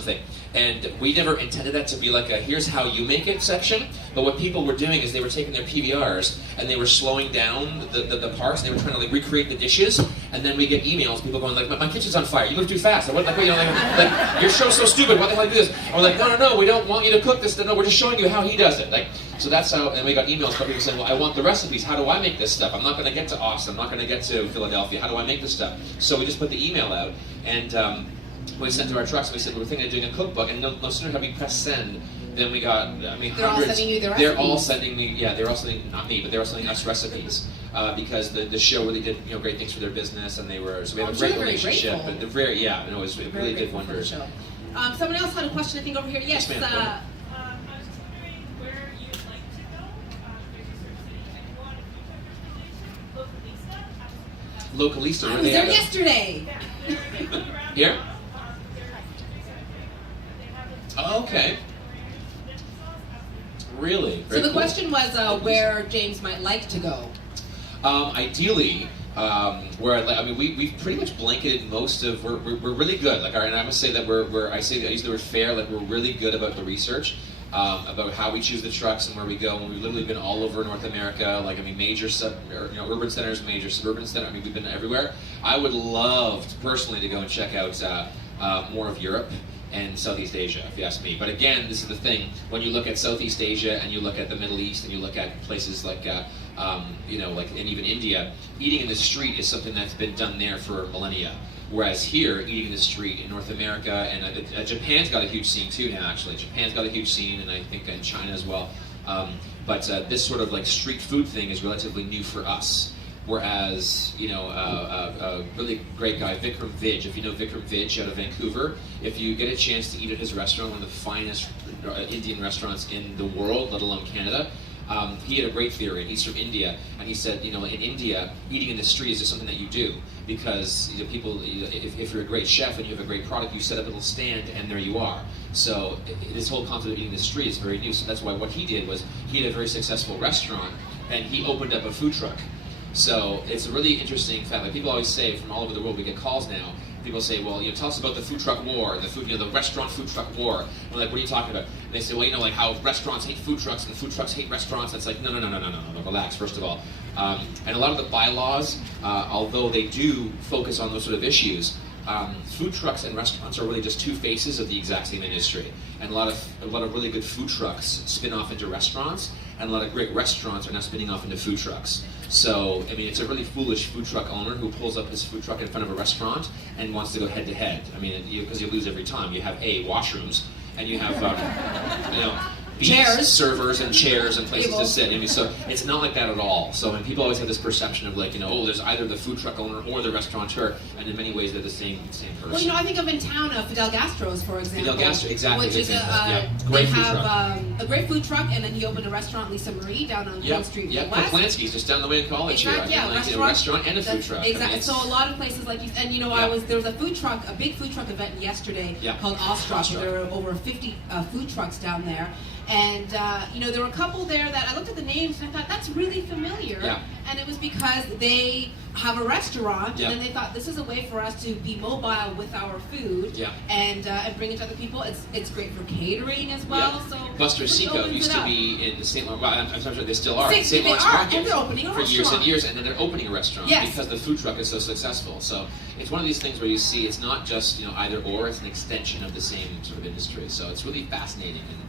something. And we never intended that to be like a here's how you make it section, but what people were doing is they were taking their PBRs and they were slowing down the parts, and they were trying to like recreate the dishes, and then we get emails, people going like, my kitchen's on fire, you move too fast. Like, your show's so stupid, why the hell do you do this? And we're like, no, we don't want you to cook this, no, we're just showing you how he does it. Like, so that's how, and we got emails from people saying, well, I want the recipes, how do I make this stuff? I'm not gonna get to Austin, I'm not gonna get to Philadelphia, how do I make this stuff? So we just put the email out, and we sent to our trucks, and we said, we're thinking of doing a cookbook, and no sooner have we pressed send, then we got, they're hundreds. All sending you the recipes. They're all sending me, they're all sending, not me, but they're all sending us recipes, because the show really did, great things for their business, and so we have a great relationship, but they're it really did wonders. Someone else had a question, I think, over here. Yes, ma'am. I was just wondering where you'd like to go. Localista, I was there yesterday. Here? Oh, okay. Really? So the question was where James might like to go. Ideally, we've pretty much blanketed most of. We're really good. And I must say that I use the word fair. Like, we're really good about the research, about how we choose the trucks and where we go. And we've literally been all over North America. Major urban centers, major suburban centers. We've been everywhere. I would love personally to go and check out more of Europe and Southeast Asia, if you ask me. But again, this is the thing. When you look at Southeast Asia and you look at the Middle East and you look at places like, and even India, eating in the street is something that's been done there for millennia. Whereas here, eating in the street in North America, and Japan's got a huge scene too now, actually. Japan's got a huge scene, and I think in China as well. But this sort of like street food thing is relatively new for us. Whereas, a really great guy, Vikram Vij, if you know Vikram Vij out of Vancouver, if you get a chance to eat at his restaurant, one of the finest Indian restaurants in the world, let alone Canada, he had a great theory, and he's from India, and he said, in India, eating in the street is just something that you do, because people, if you're a great chef and you have a great product, you set up a little stand, and there you are. So this whole concept of eating in the street is very new, so that's why what he did was, he had a very successful restaurant, and he opened up a food truck. So it's a really interesting fact. Like, people always say from all over the world, we get calls now. People say, well, tell us about the food truck war, and the restaurant food truck war. We're like, what are you talking about? And they say, well, like how restaurants hate food trucks and food trucks hate restaurants. And it's like, no, relax, first of all. And a lot of the bylaws, although they do focus on those sort of issues, food trucks and restaurants are really just two faces of the exact same industry. And a lot of really good food trucks spin off into restaurants, and a lot of great restaurants are now spinning off into food trucks. So, it's a really foolish food truck owner who pulls up his food truck in front of a restaurant and wants to go head to head. Because you lose every time. You have washrooms, and you have chairs, servers, and chairs, and places to sit. So it's not like that at all. So people always have this perception of there's either the food truck owner or the restaurateur, and in many ways they're the same person. Well, I think of in town Fidel Gastro's, for example. Fidel Gastro, exactly. Which is great they food have truck. A great food truck, and then he opened a restaurant, Lisa Marie, down on Queen Street. Yeah, Polanski's just down the way in college here. A restaurant and a food truck. Exactly. So a lot of places like you, and there was a big food truck event yesterday called Ostrov. There were over 50 food trucks down there. And, there were a couple there that I looked at the names and I thought, that's really familiar. Yeah. And it was because they have a restaurant, and then they thought, this is a way for us to be mobile with our food and bring it to other people. It's great for catering as well. So Buster Seco used to be in the St. Lawrence, I'm sorry, they still are. St. Lawrence Market, and they're opening a for restaurant. years and years, and then they're opening a restaurant because the food truck is so successful. So it's one of these things where you see it's not just either or, it's an extension of the same sort of industry. So it's really fascinating. And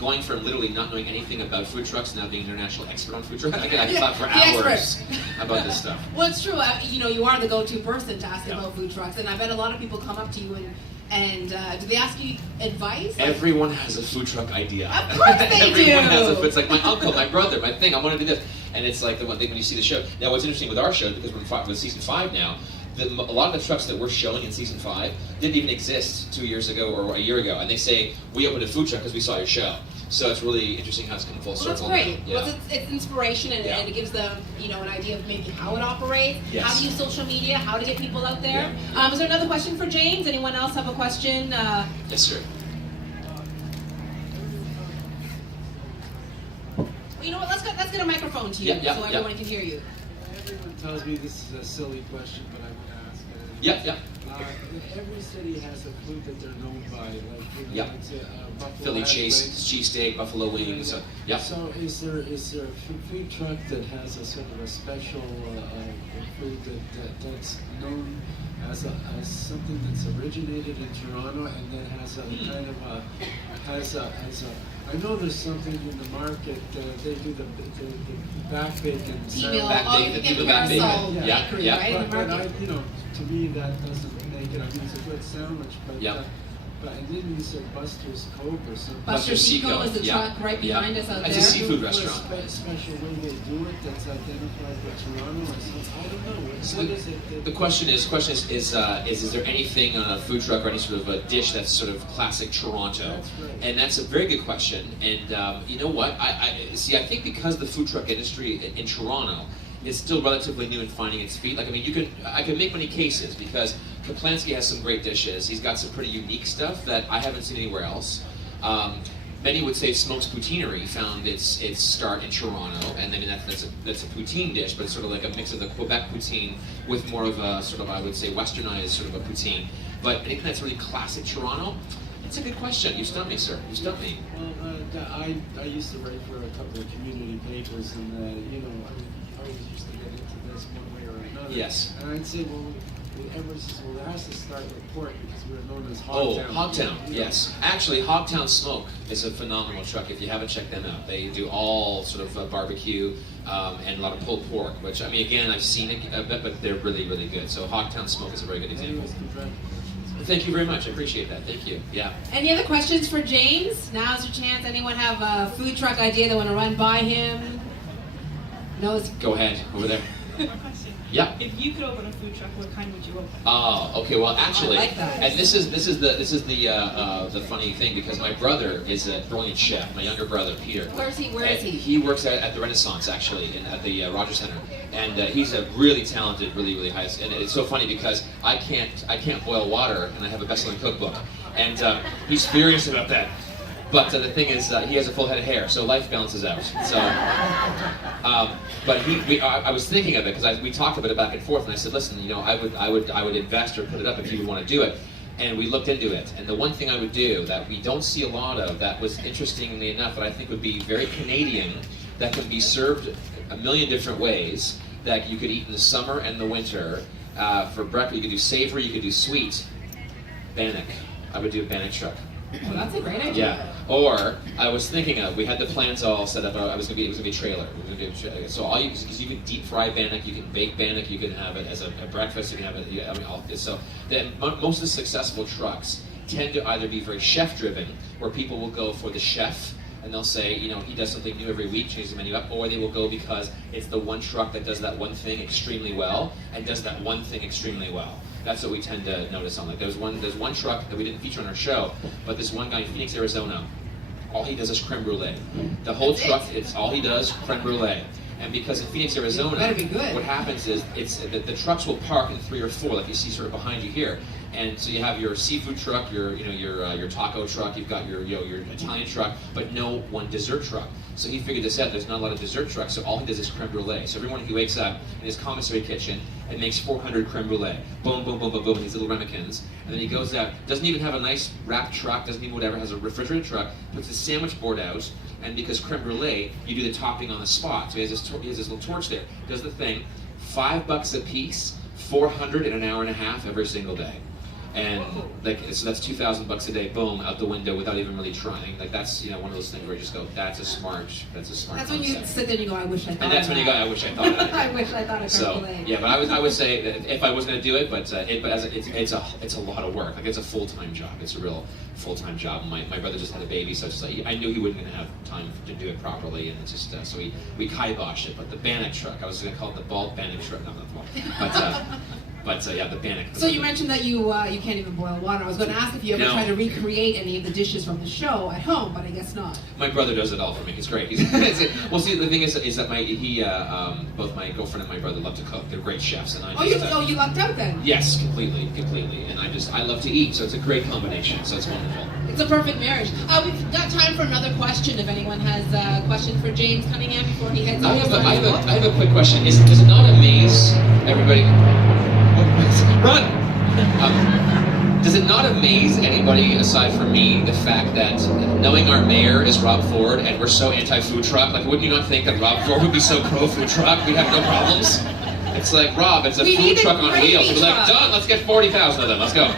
going from literally not knowing anything about food trucks now being an international expert on food trucks, I could talk for hours about this stuff. Well, it's true. You are the go-to person to ask about food trucks, and I bet a lot of people come up to you and do they ask you advice? Everyone has a food truck idea. Of course they Everyone has it's like my uncle, my brother, my thing, I want to do this. And it's like the one thing when you see the show. Now, what's interesting with our show, because we're in season 5 now, a lot of the trucks that we're showing in season 5 didn't even exist 2 years ago or a year ago, and they say we opened a food truck because we saw your show. So it's really interesting how it's come full circle. That's great. Now. Well, it's inspiration, and it gives them an idea of maybe how it operates, how to use social media, how to get people out there. Yeah. Is there another question for James? Anyone else have a question? Yes, sir. Well, you know what? Let's get a microphone to you so everyone can hear you. Everyone tells me this is a silly question, but I'm going to ask it. Yeah. Every city has a food that they're known by Yep. Buffalo Philly hash wings. cheesesteak, buffalo wings. Yep. So is there a food truck that has a sort of a special food that's known as something that's originated in Toronto and that has a kind of has a I know there's something in the market. They do the back bacon. Email, Back oh, bacon, in the back bacon. Parasol Yeah, Bakery, yeah. right? In the But market. to me that doesn't make it. I mean, it's a good sandwich, but Yep. but and then you said Buster's Cove or something. Buster's Seco, Seco is the yeah. truck right Yeah. behind us out It's there. a seafood Is there restaurant. a special way they do it that's identified with Toronto or something? I don't know. So What is it? the question is there anything on a food truck or any sort of a dish that's sort of classic Toronto? That's right. And that's a very good question. And you know what? I think because the food truck industry in Toronto is still relatively new in finding its feet. Like, I mean, I can make many cases because Kaplansky has some great dishes. He's got some pretty unique stuff that I haven't seen anywhere else. Many would say Smoke's Poutineery found its start in Toronto, and then that's a poutine dish, but it's sort of like a mix of the Quebec poutine with more of a sort of, I would say, westernized sort of a poutine. But anything that's really classic Toronto, it's a good question. You stumped me, sir. You stumped me. Well, I used to write for a couple of community papers, and I always used to get into this one way or another. Yes. And I'd say, well, everyone says, well, it has to start with pork because we were known as Oh, Hogtown. Hogtown, yes. Actually, Hogtown Smoke is a phenomenal truck. If you haven't checked them out, they do all sort of barbecue and a lot of pulled pork. Which, I mean, again, I've seen it a bit, but they're really, really good. So Hogtown Smoke is a very good example. Anyways, congratulations. Thank you very much. I appreciate that. Thank you. Yeah. Any other questions for James? Now's your chance. Anyone have a food truck idea they want to run by him? No. Go ahead over there. One question. Yeah. If you could open a food truck, what kind would you open? Oh, okay. Well, actually, I like that. and this is the funny thing because my brother is a brilliant chef. My younger brother, Peter. Where is he? And he works at the Renaissance, actually, at the Rogers Center, and he's a really talented, really high. And it's so funny because I can't boil water, and I have a best-selling cookbook, and he's furious about that. But the thing is, he has a full head of hair, so life balances out. So, but I was thinking of it because we talked about it back and forth, and I said, listen, I would invest or put it up if you would want to do it. And we looked into it, and the one thing I would do that we don't see a lot of, that was interestingly enough, that I think would be very Canadian, that can be served a million different ways, that you could eat in the summer and the winter. For breakfast, you could do savory, you could do sweet. Bannock. I would do a bannock truck. Well, that's a great idea. Yeah. Or I was thinking of, we had the plans all set up. It was gonna be a trailer. So all because you can deep fry bannock, you can bake bannock, you can have it as a breakfast, you can have it. Yeah, I mean, so then most of the successful trucks tend to either be very chef driven, where people will go for the chef. And they'll say, he does something new every week, changes the menu up, or they will go because it's the one truck that does that one thing extremely well and does that one thing extremely well. That's what we tend to notice on. Like there's one truck that we didn't feature on our show, but this one guy in Phoenix, Arizona, all he does is creme brulee. The whole truck, it's all he does, creme brulee. And because in Phoenix, Arizona, Better be good. what happens is the trucks will park in 3 or 4, like you see sort of behind you here. And so you have your seafood truck, your taco truck, you've got your Italian truck, but no one dessert truck. So he figured this out. There's not a lot of dessert trucks, so all he does is creme brulee. So every morning he wakes up in his commissary kitchen and makes 400 creme brulee. Boom, boom, boom, boom, boom, in these little ramekins. And then he goes out, doesn't even have a nice wrapped truck, doesn't even whatever, has a refrigerated truck, puts the sandwich board out, and because creme brulee, you do the topping on the spot. So he has this little torch there. Does the thing, $5 a piece, 400 in an hour and a half every single day. And so that's $2,000 a day, boom, out the window without even really trying. Like that's one of those things where you just go, that's a smart. That's when you sit there and you go, I wish I thought. And that's when you go, I wish I thought of it. I wish I thought of So yeah, but I would say that if I was going to do it, but it's a lot of work. Like it's a full-time job. It's a real full-time job. My brother just had a baby, so it's just like I knew he wasn't going to have time to do it properly, and it's just so we kiboshed it. But the bannock truck, I was going to call it the bald bannock truck, not the bald. But yeah, the bannock. So you mentioned that you can't even boil water. I was going to ask if you ever No. try to recreate any of the dishes from the show at home, but I guess not. My brother does it all for me. He's great. Well, see, the thing is that both my girlfriend and my brother love to cook. They're great chefs, and You lucked out then. Yes, completely. And I love to eat, so it's a great combination. So it's wonderful. It's a perfect marriage. We've got time for another question. If anyone has a question for James Cunningham before he heads I off. have a quick question. Does it not amaze everybody? Run! Does it not amaze anybody aside from me the fact that knowing our mayor is Rob Ford and we're so anti-food truck, like wouldn't you not think that Rob Ford would be so pro-food truck? We'd have no problems. It's like, Rob, it's a food truck on wheels. We'd be like, done, let's get 40,000 of them, let's go.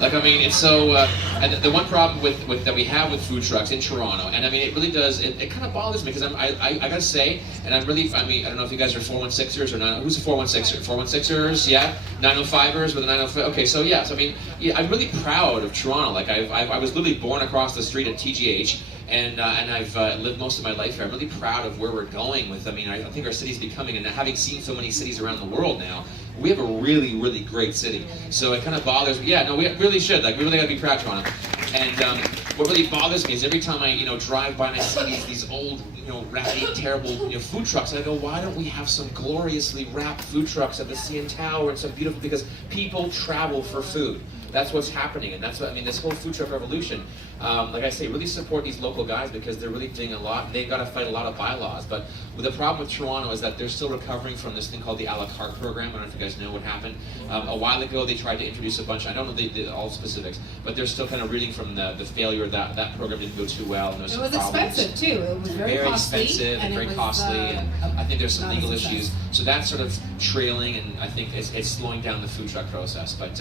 Like, I mean, it's so, and the one problem with that we have with food trucks in Toronto, and I mean, it really does, it kind of bothers me, because I gotta say, and I'm really, I mean, I don't know if you guys are 416ers or not, who's a 416er? 416ers, yeah? 905ers with a 905, okay, so yeah, so I mean, yeah, I'm really proud of Toronto. Like, I was literally born across the street at TGH, and I've lived most of my life here. I'm really proud of where we're going with, I mean, I think our city's becoming, and having seen so many cities around the world now, we have a really, really great city. So it kind of bothers me. Yeah, no, we really should. Like, we really got to be proud of Toronto. And what really bothers me is every time I, drive by and I see these old, ratty, terrible, food trucks, and I go, why don't we have some gloriously wrapped food trucks at the CN Tower and some beautiful, because people travel for food. That's what's happening, and that's what, I mean, this whole food truck revolution, like I say, really support these local guys because they're really doing a lot. They've got to fight a lot of bylaws, but the problem with Toronto is that they're still recovering from this thing called the a la carte program. I don't know if you guys know what happened. A while ago, they tried to introduce a bunch, I don't know all specifics, but they're still kind of reading from the failure that program didn't go too well, and there's some problems. It was expensive, too. It was very costly. Expensive and very costly, and I think there's some legal issues. So that's sort of trailing, and I think it's slowing down the food truck process. But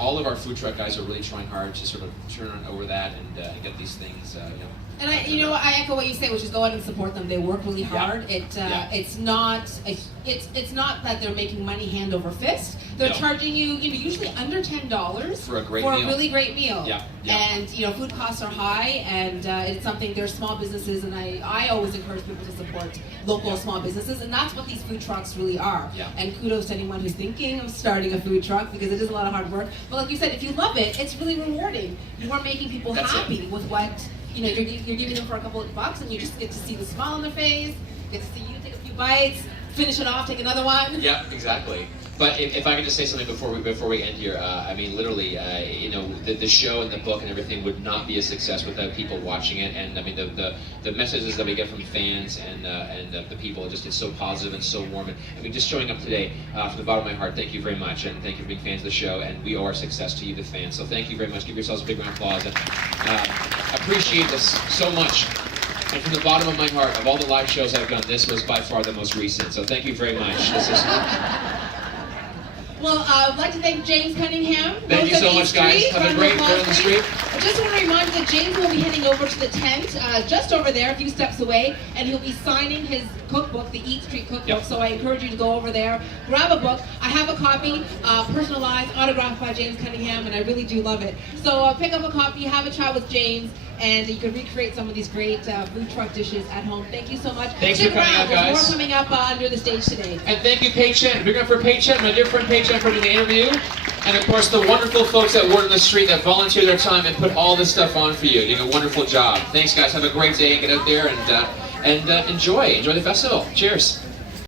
all of our food truck guys are really trying hard to sort of turn over that and get these things, And I echo what you say, which is go out and support them. They work really hard. It's not that they're making money hand over fist. They're charging you, usually under $10 for a really great meal. Yeah. And food costs are high, and it's something. They're small businesses, and I always encourage people to support local small businesses, and that's what these food trucks really are. Yeah. And kudos to anyone who's thinking of starting a food truck, because it is a lot of hard work. But like you said, if you love it, it's really rewarding. You are making people happy with what. You're giving them for a couple of bucks, and you just get to see the smile on their face, get to see you take a few bites, finish it off, take another one. Yeah, exactly. But if I could just say something before we end here, I mean, literally, the show and the book and everything would not be a success without people watching it. And I mean, the messages that we get from fans and the people, it's so positive and so warm. And I mean, just showing up today, from the bottom of my heart, thank you very much, and thank you for being fans of the show. And we owe our success to you, the fans. So thank you very much. Give yourselves a big round of applause. And appreciate this so much. And from the bottom of my heart, of all the live shows I've done, this was by far the most recent. So thank you very much. This is. Well, I'd like to thank James Cunningham. Thank you so much, guys. Have a great day on the street. I just want to remind you that James will be heading over to the tent, just over there, a few steps away, and he'll be signing his cookbook, the Eat Street Cookbook. Yep. So I encourage you to go over there, grab a book. I have a copy, personalized, autographed by James Cunningham, and I really do love it. So pick up a copy, have a chat with James, and you can recreate some of these great food truck dishes at home. Thank you so much. Thanks for coming out, guys. More coming up under the stage today. And thank you, Paige Chen. Big up for Paige Chen, my dear friend Paige Chen, for doing the interview. And of course, the wonderful folks at Word on the Street that volunteer their time and put all this stuff on for you. Doing a wonderful job. Thanks, guys. Have a great day. Get out there and enjoy the festival. Cheers.